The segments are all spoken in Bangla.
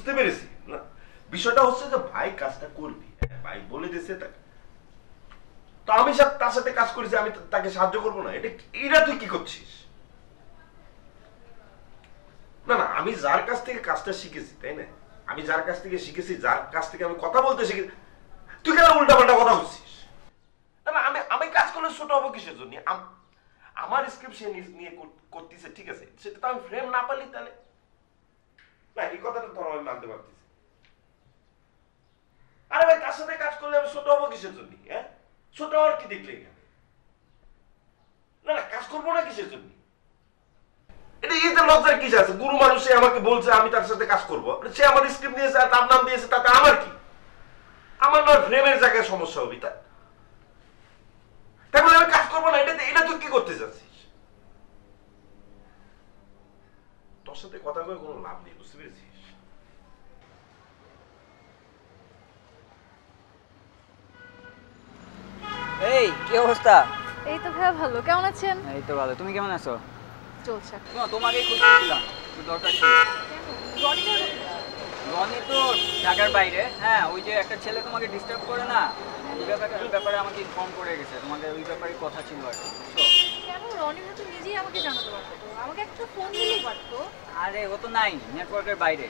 বুঝতে পেরেছি না, বিষয়টা হচ্ছে যে ভাই কাজটা করবি, ভাই বলে দিয়েছে তাকে, তো আমি তার সাথে কাজ করেছি, আমি তাকে সাহায্য করবো না? এটা তুই কি করছিস? না না, আমি যার কাছ থেকে কাজটা শিখেছি, তাই না, আমি যার কাছ থেকে শিখেছি, যার কাছ থেকে আমি কথা বলতে শিখেছি, তুই কেন উল্টা পাল্টা কথা বলছিস? না না, আমি আমি কাজ করলে ছোট হবো কিসের জন্য? আমার স্ক্রিপ্ট সে নিয়ে করতেছে, ঠিক আছে, সেটা তো আমি ফ্রেম না পারলি তাহলে না, এই কথাটা তো আমি মানতে পারতেছি। আরে ভাই, তার সাথে কাজ করলে আমি ছোট হবো কিসের জন্য? হ্যাঁ, ছোট হওয়ার কি দেখলে এখানে? না না, কাজ করবো না কিসের জন্য? এটা এতে লজ্জার কিছু আছে? গুরু মানুষ, সে আমাকে বলছে আমি তার সাথে কাজ করবো, সে আমার স্ক্রিপ্ট নিয়েছে, তার নাম দিয়েছে, তাতে আমার কি? আমার নয় ফ্রেমের জায়গায় সমস্যা হবে, তাই বলে আমি কাজ করবো না? এটা তুই কি করতে চাচ্ছিস? তোর সাথে কথা কয়ে কোনো লাভ নেই, বুঝতে পেরেছিস? এই কি অবস্থা? এই তো ভাইয়া ভালো, কেমন আছেন? এই তো ভালো, তুমি কেমন আছো? চলছে। তোমাকেই খুঁজতেছিলাম, একটু দরকার ছিল। রনি তো ঢাকার বাইরে, হ্যাঁ, ওই যে একটা ছেলে তোমাকে ডিস্টার্ব করে না, ওই ব্যাপারে আমাকে ইনফর্ম করে গেছে, তোমাকে ওই ব্যাপারে কথা ছিল আর কি, বুঝছো? কেন? রনি তো নিজেই আমাকে জানাতে পারতো, আমাকে একটা ফোন দিলেই পারতো। আরে ও তো নাই, নেটওয়ার্কের বাইরে।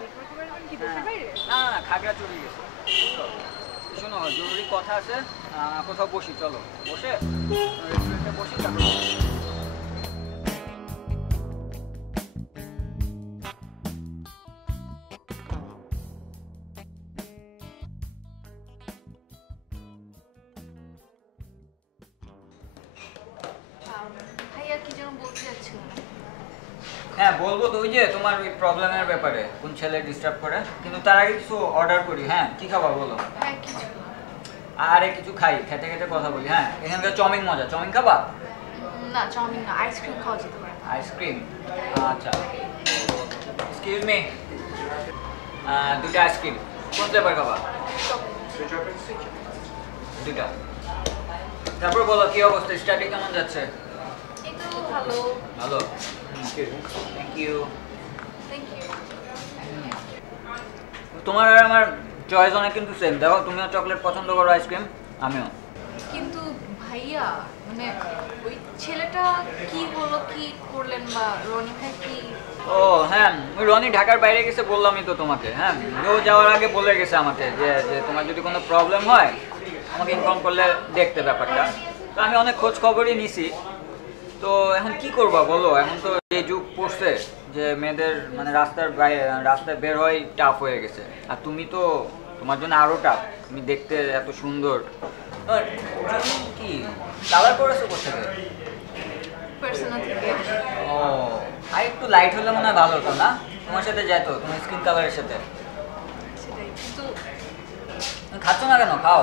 নেটওয়ার্কের বাইরে মানে কি, দেশের বাইরে? না না, খাগড়াছড়ি গেছে, বুঝছো? শোনো, জরুরি কথা আছে, কোথাও বসি, চলো বসে রেস্টুরেন্টে বসি, তারপর ভাইয়া কি যেন বলতে যাচ্ছিলেন? হ্যাঁ বলবো তো, ওই যে তোমার ওই প্রবলেমের ব্যাপারে, কোন ছেলে ডিস্টার্ব করে, কিন্তু তার আগে কিছু অর্ডার করি। হ্যাঁ, কি খাবা বলো? হ্যাঁ কিছু আরে কিছু খাই, খেতে খেতে কথা বলি। হ্যাঁ, এখানকার চাউমিন মজা, চাউমিন খাবা? না, চাউমিন না, আইসক্রিম খাওয়া যেতে পারে। আইসক্রিম? আচ্ছা, এক্সকিউজ মি, দুটো আইসক্রিম, কোন ফ্লেভার খাবা? দুটা। তারপর বলো কি অবস্থা, স্টাডি কেমন যাচ্ছে? এই তো ভালো। ভালো, থ্যাংক ইউ। Thank you. তোমার আর আমার চয়েস অনেক কিন্তু সেম, দেখো তুমিও চকলেট পছন্দ করো, আইসক্রিম আমিও। কিন্তু ভাইয়া মানে ওই ছেলেটা কি হলো, কি করলেন, বা রনি ভাই কি? ও হ্যাঁ, ওই রনি ঢাকার বাইরে গেছে, বললামই তো তোমাকে। হ্যাঁ, ও যাওয়ার আগে বলে গেছে আমাকে যে যে তোমার যদি কোনো প্রবলেম হয় আমাকে ইনফর্ম করলে দেখতে ব্যাপারটা। তো আমি অনেক খোঁজ খবরই নিছি, তো এখন কি করবা বলো? এখন তো যে যুগ পড়ছে যে মেয়েদের মানে রাস্তায় বের হয় টাফ হয়ে গেছে, আর তুমি তো, তোমার জন্য আরও টাফ, তুমি দেখতে এত সুন্দর। তুমি কি কালার করেছো কোথেকে? পার্সোনাল থেকে। ও, আর একটু লাইট হলে মনে হয় ভালো হতো না? তোমার সাথে যেত, তোমার স্কিন কালারের সাথে। সেটাই, কিন্তু খাচ্ছ না কেন? খাও।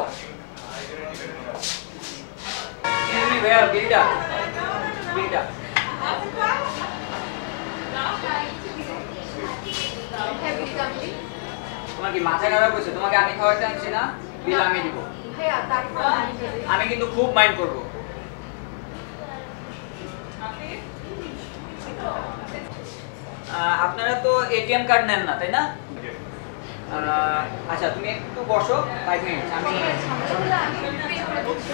ভাইয়া বিলটা বিলটা তোমার কি মাথা খারাপ হয়েছে? তোমাকে আমি খাওয়াতে আনছি না, বিল আমি দিব। ভাইয়া তারপর আমি কিন্তু খুব মাইন্ড করবো। আপনারা তো এটিএম কার্ড নেন না, তাই না? আচ্ছা, তুমি একটু বসো 5 মিনিট,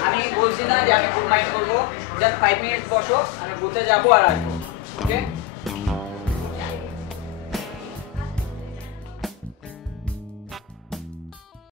আমি বলছি না যে আমি খুব মাইন্ড করবো, জাস্ট 5 মিনিট বসো, আমি বুথে যাবো আর আসবো, ওকে?